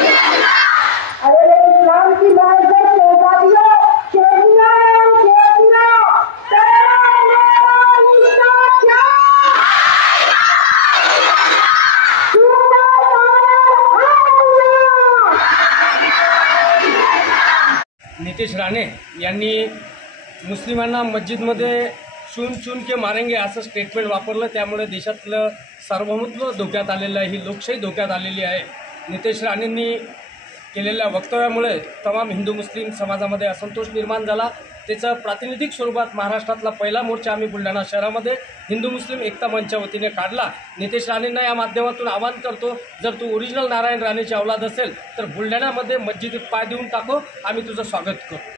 अरे इस्लाम की लहर से शहजादियों, शेरनियां एवं शेरनियां, तेरा मेरा रिश्ता क्या? नितेश राणे यांनी मुस्लिमांना मस्जिदमध्ये चून चून के मारेंगे असं स्टेटमेंट वापरलं, त्यामुळे देशातलं सार्वभौमत्व धोक्यात आलेलं आहे, ही लोकशाही धोक्यात आलेली आहे। नितेश राणेंनी केलेल्या वक्तव्यामुळे तमाम हिंदू मुस्लिम समाजामध्ये असंतोष निर्माण झाला। त्याचं प्रातिनिधिक स्वरूपात महाराष्ट्रातला पहिला मोर्चा आम्ही बुलढाणा शहरामध्ये हिंदू मुस्लिम एकता मंचच्या वतीने काढला। नितेश राणेंना या माध्यमातून आवाहन करतो, जर तू ओरिजिनल नारायण राणेची औलाद असेल तर बुलढाण्यामध्ये मस्जिदीत पाय देऊन टाको, आम्ही तुझं स्वागत करू।